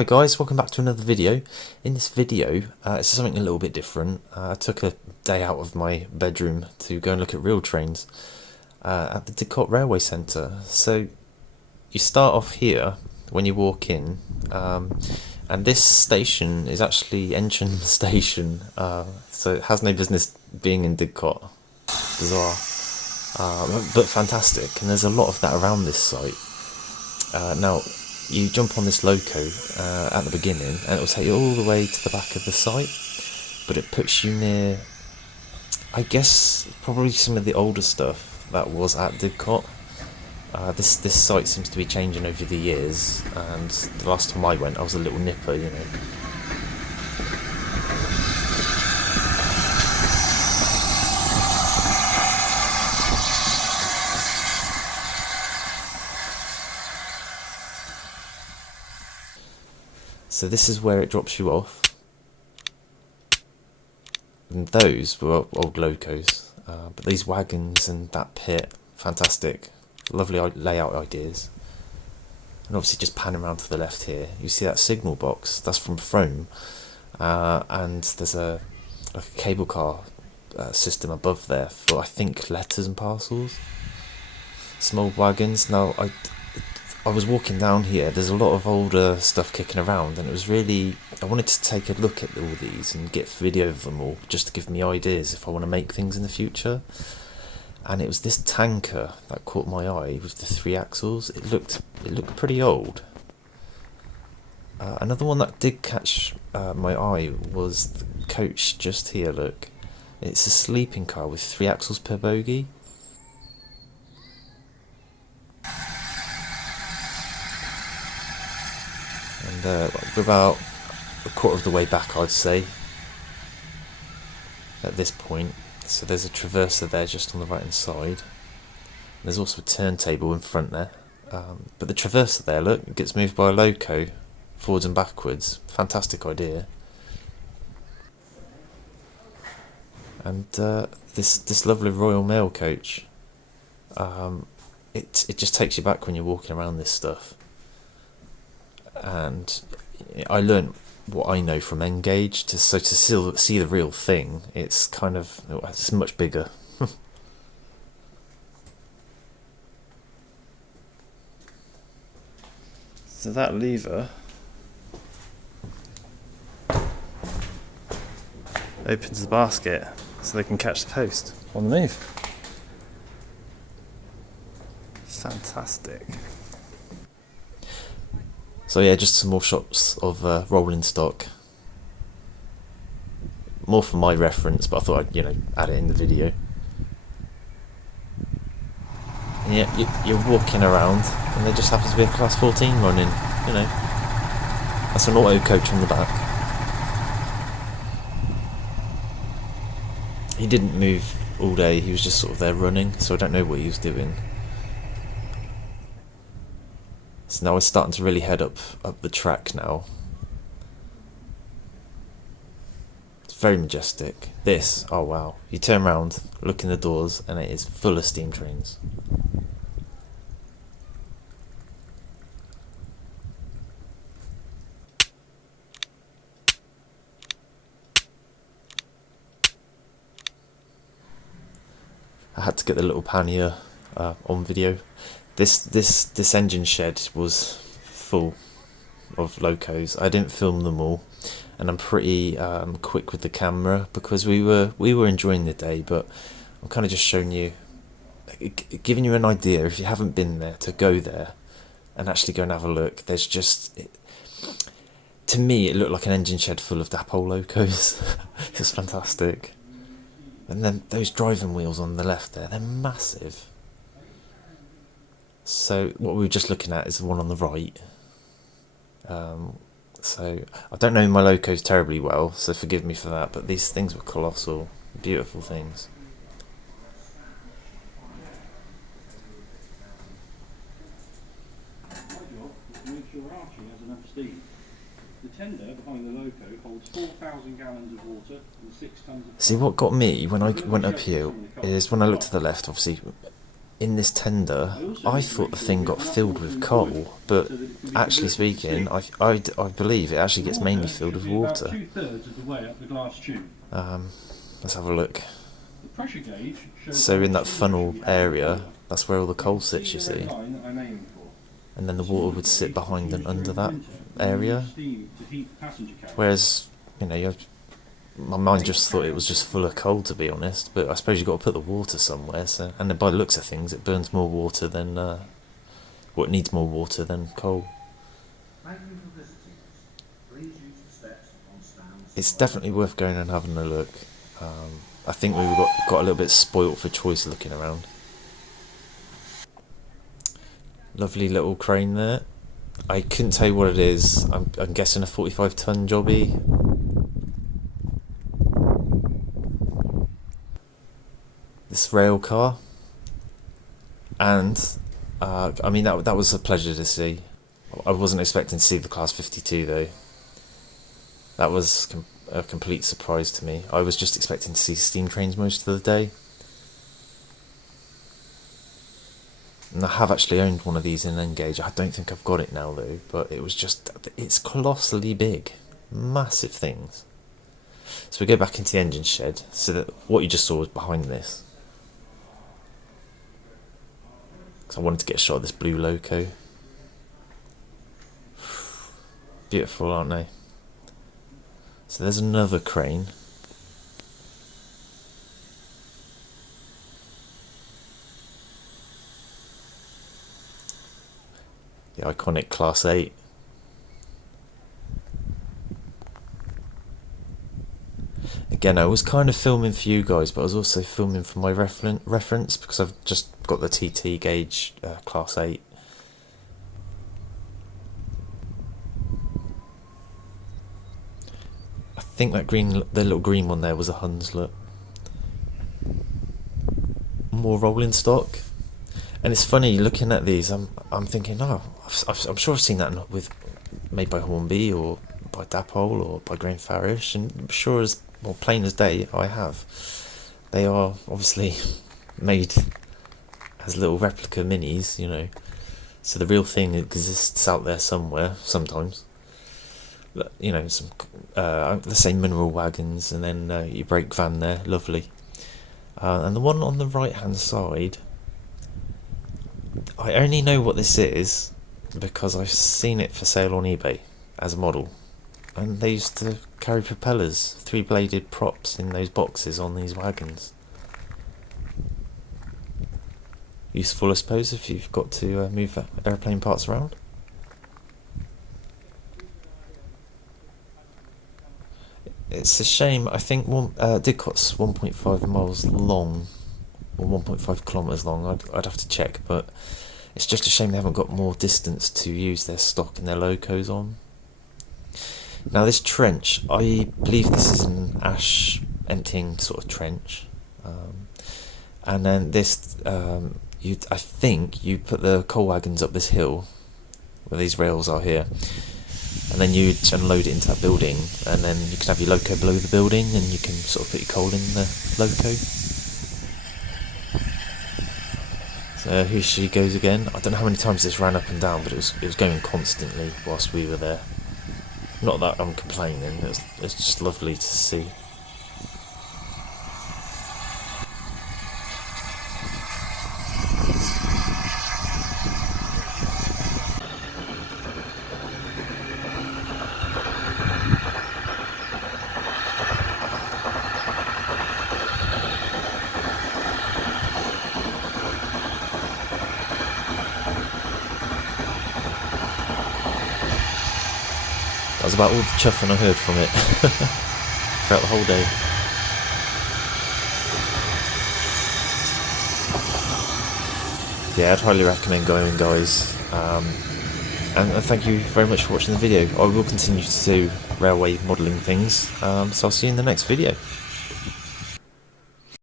Hi guys, welcome back to another video. In this video, it's something a little bit different. I took a day out of my bedroom to go and look at rail trains at the Didcot Railway Centre. So you start off here when you walk in, and this station is actually Encham Station, so it has no business being in Didcot. Bizarre, but fantastic, and there's a lot of that around this site. Now, you jump on this loco at the beginning and it will take you all the way to the back of the site, but it puts you near, I guess, probably some of the older stuff that was at Didcot. This site seems to be changing over the years, and the last time I went I was a little nipper, you know. So this is where it drops you off, and those were old locos, but these wagons and that pit, fantastic, lovely layout ideas. And obviously just panning around to the left here, you see that signal box, that's from Frome, and there's a cable car system above there for, I think, letters and parcels. Some old wagons. Now I was walking down here, there's a lot of older stuff kicking around, and it was really, I wanted to take a look at all these and get video of them all, just to give me ideas if I want to make things in the future. And it was this tanker that caught my eye with the 3 axles. It looked pretty old. Another one that did catch my eye was the coach just here, look. It's a sleeping car with 3 axles per bogie. And we're about a quarter of the way back, I'd say, at this point. So there's a traverser there just on the right hand side. There's also a turntable in front there. But the traverser there, look, it gets moved by a loco, forwards and backwards. Fantastic idea. And this lovely Royal Mail coach, it just takes you back when you're walking around this stuff. And I learned what I know from Engage, so to see the real thing, it's kind of, it's much bigger. So that lever opens the basket so they can catch the post on the move. Fantastic. So yeah, just some more shots of rolling stock. More for my reference, but I thought I'd, add it in the video. And yeah, you're walking around, and there just happens to be a class 14 running, That's an auto coach on the back. He didn't move all day, he was just sort of there running, so I don't know what he was doing. So now we're starting to really head up the track now. It's very majestic. This, oh wow. You turn around, look in the doors, and it is full of steam trains. I had to get the little pannier on video. This engine shed was full of locos. I didn't film them all, and I'm pretty quick with the camera because we were enjoying the day, but I'm kind of just showing you, giving you an idea, if you haven't been there, to go there and actually go and have a look. There's just, to me, it looked like an engine shed full of Dapol locos. It's fantastic. And then those driving wheels on the left there, they're massive. So what we were just looking at is the one on the right. So I don't know my locos terribly well, so forgive me for that, but these things were colossal, beautiful things. My job is to make sure Archie has enough steam. The tender behind the loco holds 4,000 gallons of water and 6 tons of... See, what got me when I went up here is when I looked to the left, obviously in this tender, I thought the thing got filled with coal, but actually speaking, I believe it actually gets mainly filled with water. About 2/3 of the way up the glass tube. Let's have a look. The pressure gauge shows So in that how funnel much area, that's where all the coal sits, you the red see. line that I'm aiming for. And then the water would sit behind and under that area. Steam to heat the passenger carriage. Whereas, you know, my mind just thought it was just full of coal, to be honest. But I suppose you've got to put the water somewhere. So, and then by the looks of things, it burns more water than, well, it needs more water than coal. It's definitely worth going and having a look. I think we got a little bit spoilt for choice looking around. Lovely little crane there. I couldn't tell you what it is. I'm guessing a 45-ton jobby. This rail car, and I mean that was a pleasure to see. I wasn't expecting to see the Class 52 though. That was a complete surprise to me. I was just expecting to see steam trains most of the day. And I have actually owned one of these in N-gauge. I don't think I've got it now though, but it's colossally big. Massive things. So we go back into the engine shed, so that what you just saw was behind this. Because I wanted to get a shot of this blue loco. Beautiful, aren't they? So there's another crane. The iconic Class 8. Again, I was kind of filming for you guys, but I was also filming for my reference because I've just got the TT gauge Class 8. I think the little green one there was a Hunslet. More rolling stock. And it's funny looking at these. I'm thinking, oh, I'm sure I've seen that made by Hornby or by Dapol or by Grain Farish, and I'm sure as plain as day I have. They are obviously made as little replica minis, you know. So the real thing exists out there somewhere. Sometimes, you know, some let's say mineral wagons, and then your brake van there, lovely. And the one on the right hand side, I only know what this is because I've seen it for sale on eBay as a model, and they used to carry propellers, 3-bladed props in those boxes on these wagons. Useful, I suppose, if you've got to move aeroplane parts around. It's a shame. I think Didcot's 1.5 miles long, or 1.5 kilometres long. I'd have to check, but it's just a shame they haven't got more distance to use their stock and their locos on. Now this trench, I believe this is an ash emptying sort of trench, and then this, I think you put the coal wagons up this hill, where these rails are here, and then you unload it into that building, and then you can have your loco below the building, and you can sort of put your coal in the loco. So here she goes again. I don't know how many times this ran up and down, but it was going constantly whilst we were there. Not that I'm complaining, it's just lovely to see. That was about all the chuffing I heard from it throughout the whole day. Yeah, I'd highly recommend going, guys. And thank you very much for watching the video. I will continue to do railway modelling things, so I'll see you in the next video.